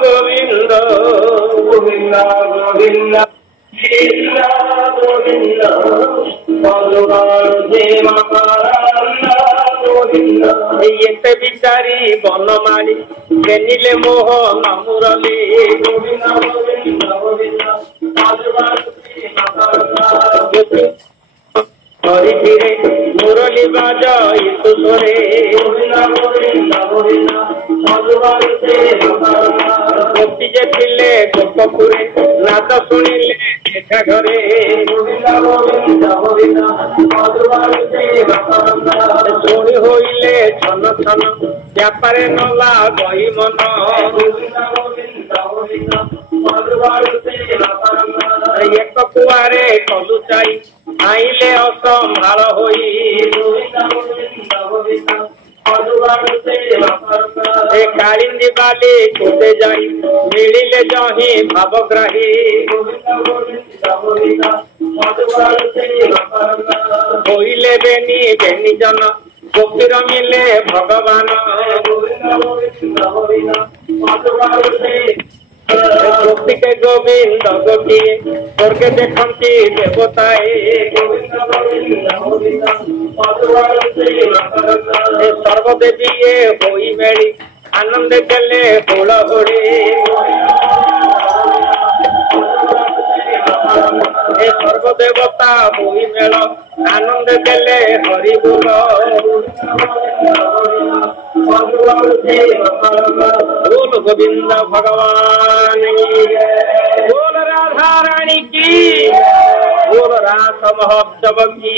गोविंद गोविंद गोविंद गोविंद ये बिचारी बनमाली केनिले मोह नमुरली गोविंद गोविंद गोविंद हरि फिरे मुरली बाजा ईश्वरे गोविंद गोविंद गोविंद गोपी जे थिले गोपपुरे नाच शुणिले घरे गोविंद गोविंद गोविंद शुणी होइले छन छन व्यापारे नला गई मन गोविंद गोविंद गोविंद एक कुआरे कलु चाई आइले असंभाल होई गोविंद गोविंद गोविंद कालिंदी बाली कोटे जाई मिलिले जही भावग्राही होइले बेनी बेनी जन गोपीर मिले भगवान गोपी के गोविंद गोपी स्वर्गे देखती देवताए सर्वदेवी ये होई मेली आनंद चले होड़ होड़े सर्वदेवता होई मेल आनंद चले हरि बोल बोल गोविंद भगवान की बोल राधा रानी की बोल रास महोत्सव की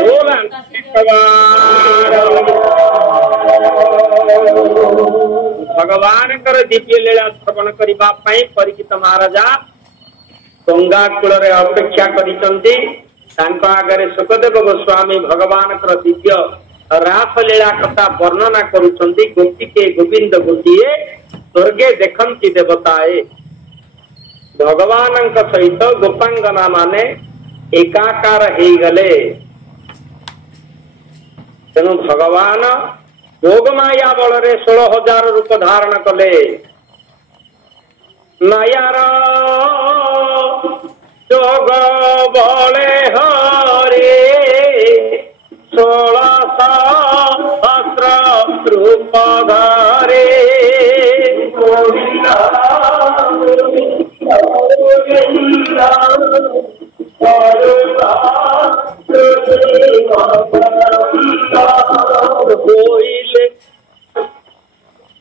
बोल भगवान कर दिव्य लीला श्रवण करबा पई परिचित महाराजा गंगा कूल अपेक्षा करिसंती तांको आगरे सुखदेव गोस्वामी भगवान कर दिव्य रास लीला कथा वर्णना करुछंती गोपी के गोविंद गोटिए स्वर्गे देखंती देवताए भगवान सहित गोपांगना माने एकाकार हो गले तेणु भगवान योग माया बल 16,000 रूप धारण कले मायार जोग बले हरे 16,000 रूप धारे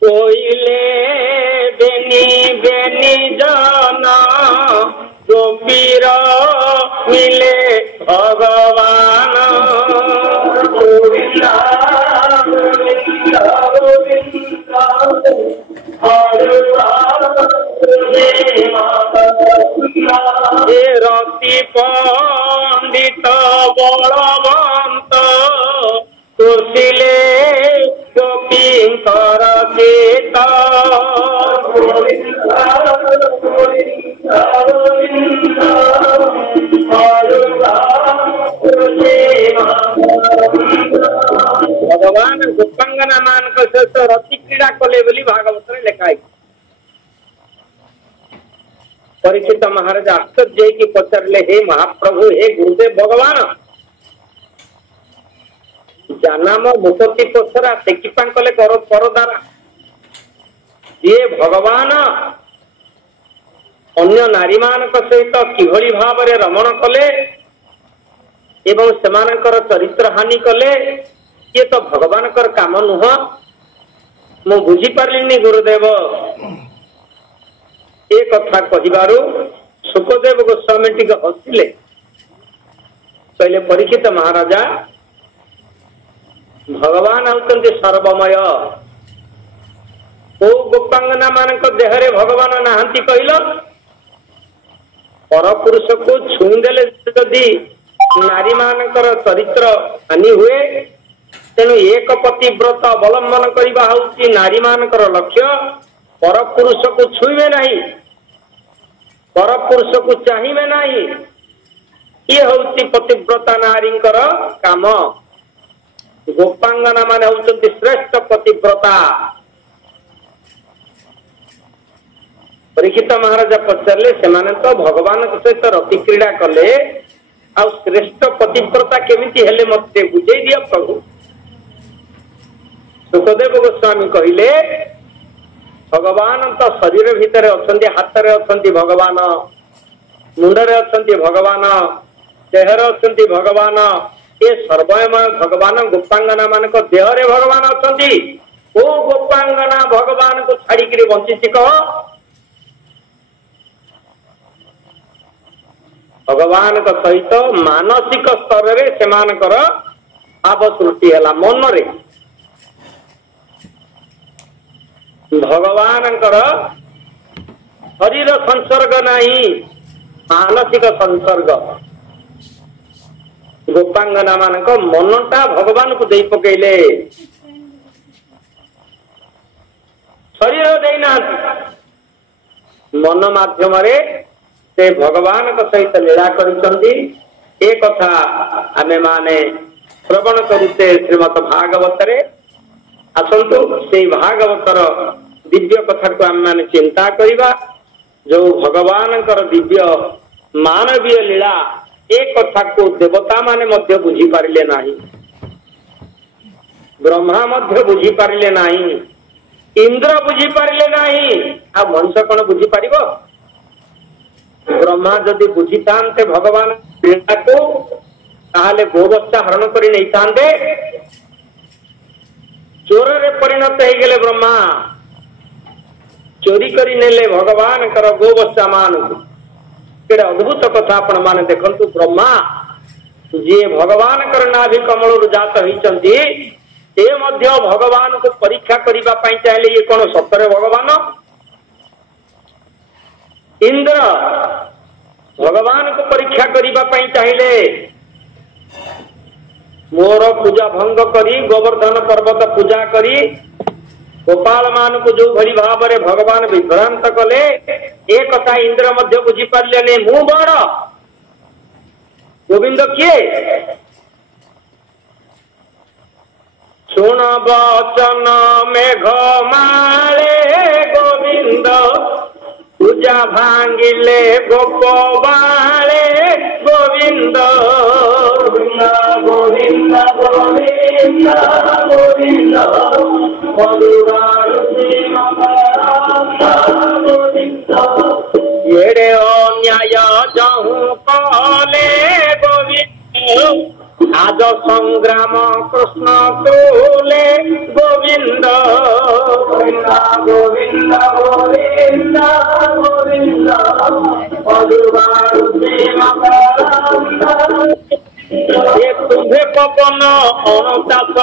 कोइले बेनी बेनी जाना गोपीर मिले भगवान रति पंडित बलवंत कुशिले गोपींकर चित भगवान गोपांगना मान सहित रति क्रीड़ा कले बोली भागवत लिखाई परीक्षित महाराज आश्चर्य की पचारे हे महाप्रभु हे गुरुदेव भगवान जानाम मुखती पसरा टेकिपा कले पर द्वारा ये भगवान अन्य नारी मान सहित किभली भाव रमण कले एवं सेमानकर चरित्र हानि कले ये तो भगवान कर काम नुह मु बुझी पारलिनी गुरुदेव ए कथा कहिबारु सुखदेव गोस्वामी टिके हसिले कहले परीक्षित महाराजा भगवान होते सर्वमय ओ गोपांगना मान देहरे भगवान नहांती कहल पर पुरुष को छुईदेले जदि नारी मानकर चरित्र हानि हुए तेणु एक पतिव्रत अवलंबन करवा हूँ नारी मानकर लक्ष्य पर पुरुष को छुईबे नहीं पर पुरुष को चाहिए नहीं ये हूँ पतिव्रता नारी काम गोपांगना मान होती श्रेष्ठ पतिव्रता परीक्षित महाराज पचारे से भगवान सहित रति क्रीड़ा कले आ श्रेष्ठ पतिव्रता केमिति हेले मते बुझे दिया प्रभु। सुखदेव गोस्वामी कहले भगवान तो शरीर भितर अच्छा, हाथ में अच्छा भगवान, मुंडरे अच्छा भगवान, देहर अच्छा भगवान, ये सर्वमय भगवान गोपांगना मान देहरे भगवान अच्छा। ओ गोपांगना भगवान को छाड़ी बंची कह भगवान सहित मानसिक स्तर रे सेमानकर भाव सृष्टि है मन रे भगवान शरीर संसर्ग नहीं मानसिक संसर्ग गोपांगना मान मनटा भगवान को दे पकेले शरीर देना मन माध्यम से भगवान सहित लीला कथा आमे माने श्रवण करुते श्रीमद भागवत रे आसंतु से भागवतर दिव्य कथा को आम माने चिंता करिबा जो भगवान दिव्य मानवीय लीला एक कथा को देवता माने मध्य बुझी पारिले नाही, ब्रह्मा मध्य बुझी पारिले नाही, इंद्र बुझी पारिले नाही, आ मनुष्य कौन बुझी पारिबो? ब्रह्मा जदि बुझी थांते भगवान लीला को ताहले गोबच्चा हरण करी नहीं थांते, चोर रे परिणत हो गले ब्रह्मा चोरी करी नेले भगवान कर गोबच्चा मान के अद्भुत कथा आपण माने देखंतु ब्रह्मा जी भगवान कर नाभि कमल जात होइचंती ए मध्य भगवान को परीक्षा करिबा पई चाहे ये कोन सतरे भगवान इंद्र भगवान को परीक्षा करिबा पई चाहिले मोर पूजा भंग करी गोवर्धन पर्वत पूजा करी गोपाल मान को जो भरी भाव रे भगवान विभ्रांत कले एक कथा इंद्र मध्य बुझी पारले मु बड़ गोविंद किए सुन बचन मेघ माले गोविंद पूजा भांगिले गोपबाले गोविंद गोविंद गोविंद गोविंद येड़े अन्याय जहू कले गोविंद आज संग्राम कृष्ण तोले गोविंद गोविंद गोविंद गोविंद तुम्हे पवन अनुदास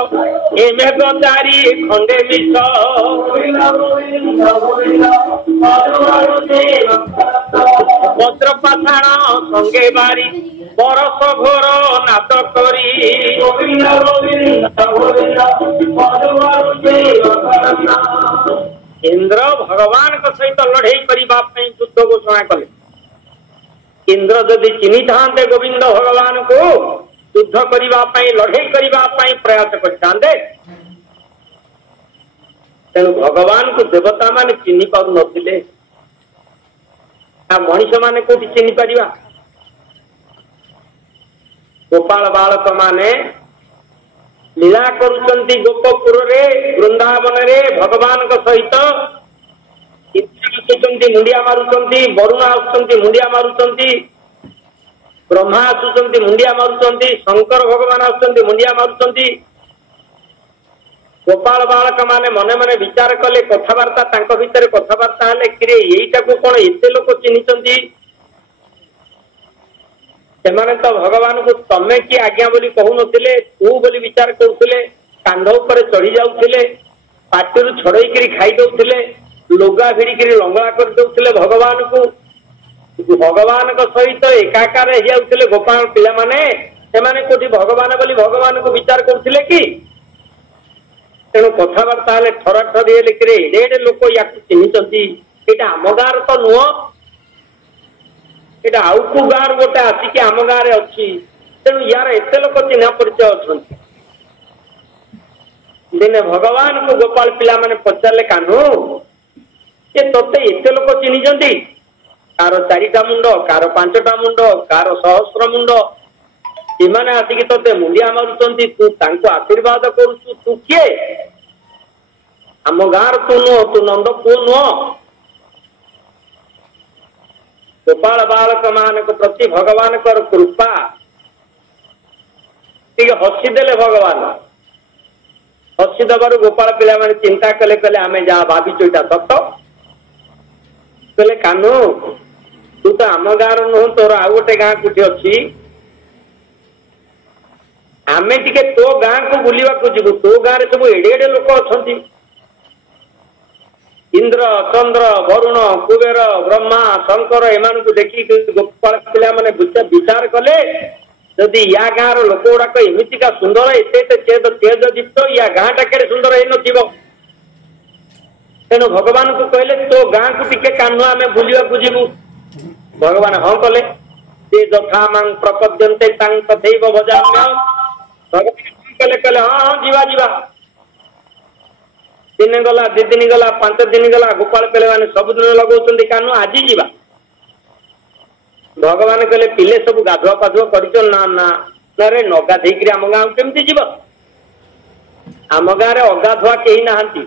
ए मेघचारी खंडे मिश वज्रपाषाण संगे बारी बरस घोर नाद करी इंद्र भगवान सहित लड़े करने युद्ध घोषणा कले इंद्र जदि चिन्ही था गोविंद भगवान को युद्ध करने लड़े करने प्रयास करते तेणु भगवान को देवता माने चिन्ही पार नथिले मनीष माने कोठी चिन्ही पारिबा गोपाल बालक माने लीला करुचंती गोपपुर रे वृंदावन रे भगवान को सहित आसुचंती मुंडिया मारुचंती वरुण आसुचंती मुंडिया मारुचंती ब्रह्मा आसुचंती मुंडिया मारुचंती शंकर भगवान आसुचंती मुंडिया मारुचंती गोपाल बालक माने मने मने विचार कले कथबार्ता तांको भितर कथबार्ता हेले किरे एईटा को कोन एते लोक चिन्हिचंती सेमाने तो भगवान को तमे की आज्ञा बोली कहू नथिले तू बोली विचार करथुले कांध ऊपर चढ़ी जाउथिले पाटिरु छड़ई करी खाई दउथिले लोगा भिड़ी करी लंगड़ा कर दउथिले भगवान को भगवान को सहित एकाकार हे जाउथिले गोपाल पिला माने सेमाने कोठी भगवान बोली भगवान को विचार करथिले कि तेणु कथबार्ता हेले ठरा ठरी हेले किरे एडे लोक या चिन्हिचंती एटा आम गाँव तो नुह एटा आउ को गाँव गोटे आसिक आम गाँव अच्छी तेणु यार एत लोक चिन्ह परिचय अच्छा दिने भगवान को गोपाल पिला माने पचारे कान्हू ये तोते एते लोक चिन्हिଛନ୍ତି कार 4टा मुंड कार 5टा मुंड कार सहस्र मुंड एमाने आसिक तोते मुंडिया मारुचंती तू तांको आशीर्वाद करूचु तू किए आम गाँव तू नुह तू नंद पुओ नुह गोपाल बालक मान प्रति भगवान कृपा हसीदे भगवान हसीदबार गोपाल पिला माने चिंता कले कले आमे जहाँ भाविचु एटा सत कले कानू तू तो आम गाँव नुह तोर आउ गोटे गाँ कोठी अच्छी आमे टिके तो गाँ को बुलवा जीवु तो गाँव सब एडे एडे लोक अच्छा इंद्र चंद्र वरुण कुबेर ब्रह्मा शंकर एमान को देखी गोपाल पिला माने विचार कले जदि या गाँव लोक गुड़ाक एमतीका सुंदर एत तेज दीप्त या गाँ टा के सुंदर हो तेणु भगवान को कहले तो गाँ को टिके कान्हु आमे बुलवा जीवु भगवान हाँ कले से यथा मां प्रपद्यन्ते तां तथैव भजाम्य भगवान कले कले हाँ हाँ जीवा जीवा दिन गला 2 दिन गला 5 दिन गला गोपाल पिले माने सबुदिन लगौचंदी कान्हु आज जीवा भगवान कहले पिले सब गाधुआ पाधुआ कर ना ना रे न गाधेक आम गाँव केमती जीव आम गाँव में अगाधुआ कहीं नहांती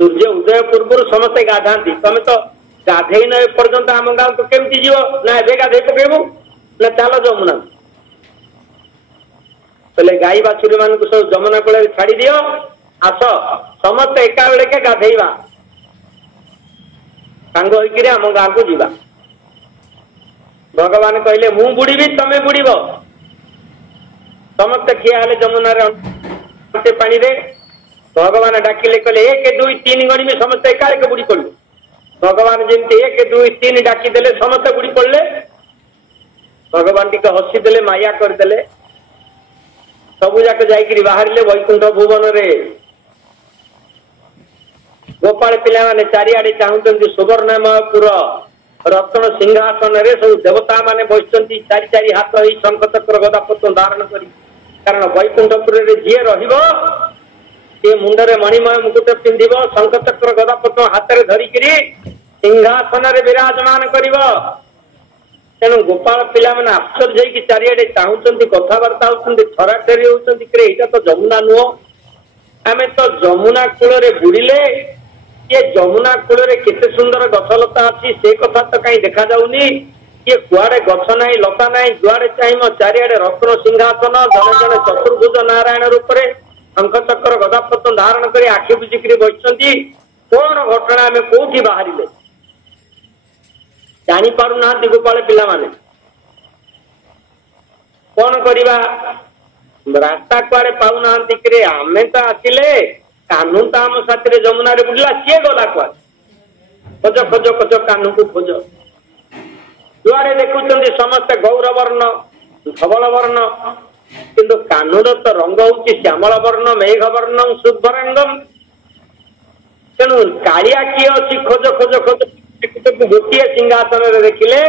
सूर्य उदय पूर्व समस्ते गाधाती तमें तो गाधे न पर्यंत आम गाँव तो केमती जीव ना ए गाधे पकेबू ना चल जमुना पहले गाई बाछुरी मान सब जमुना कूल छाड़ी दियो आस समस्ते एका बेले के गाधेवा सांग होकर आम गाँव को जीवा भगवान कहले मु बुड़ी तमे बुड़ब समस्ते खिया हेले जमुना पानी रे भगवान डाकिले कहले 1 2 3 गणी में समस्ते एका एक बुड़ी पड़े भगवान जमी 1 2 3 डाकिदेले समस्ते बुड़ी पड़े भगवान टी हसीदे माया करदे सबू जाक जाकि बाहर वैकुंठ भुवन रे गोपाल पिला माने चारिआडे चाहूचंती सुवर्णमयपुर रत्न सिंहासन रे सब देवता माने बसचंती चारि चारि हाथ ही शंख चक्र गदा पद्म धारण करी कारण वैकुंठपुर रे जे रहिबो से मुंडरे मणिमय मुकुट पिंधिब शंख चक्र गदा पद्म हाथ रे धरिकरी सिंहासन रे विराजमान करिबो तेणु गोपाल पिला माने आश्चर्य होइकि चारिआडे चाहूचंती कथावार्ता होचंती थराथरी होचंती कि एटा तो जमुना नुह आमे तो जमुना कूल रे बुड़िले ये जमुना कूल रे केते सुंदर गछलता अछि से कथा तो कहीं देखा जाउनी ये कुआडे गछ नाही लता नाही जुआडे चाहिम चारिआडे रत्न सिंहासन जने जने चतुर्भुज नारायण रूप रे शंख चक्र गदा पद्म धारण करी आखि बुझिकरी बसचंती कोन घटना आमे कोठी बाहरिले जानी पारु ना गोपाल पिला माने कौन करिबा रास्ता कुआडे पाउ ना कि आमे तो आसिले कान्हू तो आम साथी जमुना रे बुड़ला सी गला कुआडे खोज खोज खोज कान्हू को खोज जुआडे देखुं समस्ते गौरवर्ण धवल वर्ण किंतु कान्हूर तो रंग हूँ श्यामल वर्ण मेघ वर्ण शुभरंगम तेणु कालिया किए अच्छी खोज खोज खोज गोटे सिंहासन रे देखिले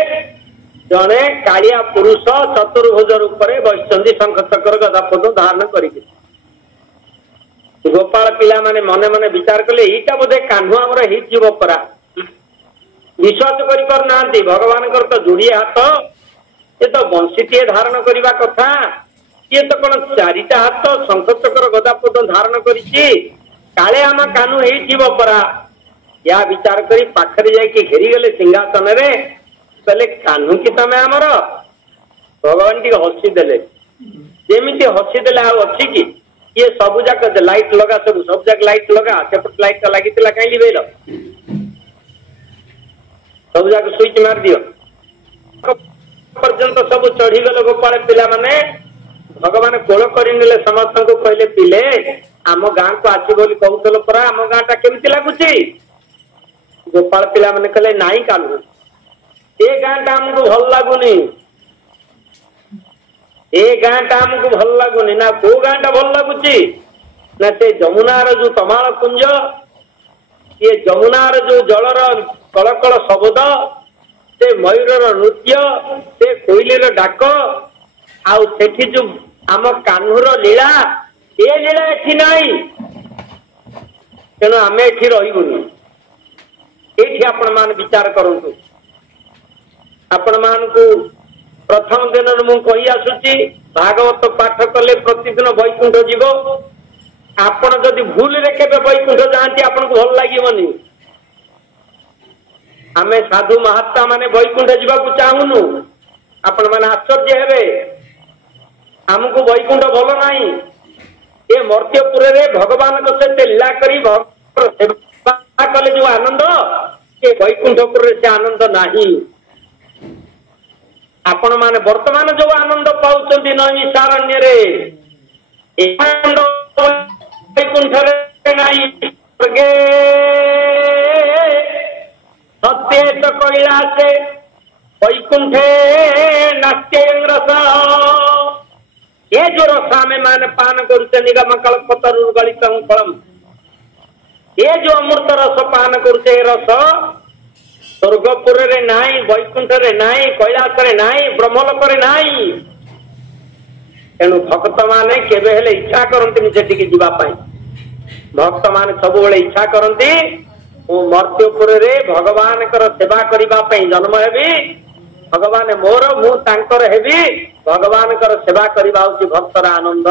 जड़े कालिया पुरुष चतुर्भुज रूप से बसचंदी शंख चक्र गदा पद्म धारण करके गोपाल पिला माने मने मने विचार कले एटा बोधे कान्हू आमर हो परा विश्वास कर भगवान तो जोड़िए हाथ ये तो बंशीटीए धारण करने कथा ये तो कौन 4टा हाथ शंख चक्र गदा पद्म धारण काले आम कान्हू हो परा या विचार करी पाखरे जाके घेरी गले सिंहासन रे कहले कान्हू कि तमे आमर भगवान टी हसीदे जमी हसीदे अच्छी कि ये सबू जाक लाइट लगा सब जाक लाइट लगा सेपट लाइट लगी कहीं लिबेल सब जाक स्विच मार दियो पर्यंत सब चढ़ीगले गोपाल पिला माने भगवान कोल करने समस्त को कहले पिले आम गाँ को आसी बोली कहूल परा आम गाँ टा केमती लगुच गोपाल पिला माने कहले नाई कान्हू ए गाँ टा आमको भल लगुनि ए गाँ टा आमको भल लगुनि ना को गाँ टा भल लगुच ना से जमुनार जो तमाल कुंज ये जमुनार जो जलर कलकल शब्द से मयूर नृत्य से कोइलीर डाक आउ सेठी जो आम कान्हूर लीला ए लीला एठी नाई तेणु आमे एठी रहिबुनी ये आपण मान विचार करूँ आपण मान को प्रथम दिन मु कही आसुची भागवत पाठ कले प्रतिदिन वैकुंठ जीव आपण जदि भूल रे केबे वैकुंठ जाती आपन को भल लागिवनी आमे साधु महात्मा माने वैकुंठ जीवा को चाहूनु आपण माने आश्चर्य हेबे हमको वैकुंठ भल नाही ये मर्त्यपुर रे भगवान को सहित लीला करी भक्त सेवा कले जो आनंद ये वैकुंठपुर रे से आनंद नाही आपण माने वर्तमान जो आनंद पाउचंती नैमिषारण्य रे ए आनंद वैकुंठ रे नाही स्वर्गे सत्य कैलासे वैकुंठे नास्त्यं रस ये जो रस आमे माने पान करुचे निगम कल्पतरु गलितं फलम ये जो अमृत रस पान करुचे रस स्वर्गपुर रे नाई वैकुंठ रे नाई कैलास रे नाई ब्रह्मलोक रे नाई तेणु भक्त माने केबे हेले इच्छा करंती सेटिकी जीवा पाई भक्त माने सब बेले इच्छा करंती ओ मर्त्यपुर रे भगवान कर सेवा करिबा पई जन्म हेबी भगवान मोर मु तांकर हेबी भगवान कर सेवा करिबा होची भक्तर आनंद।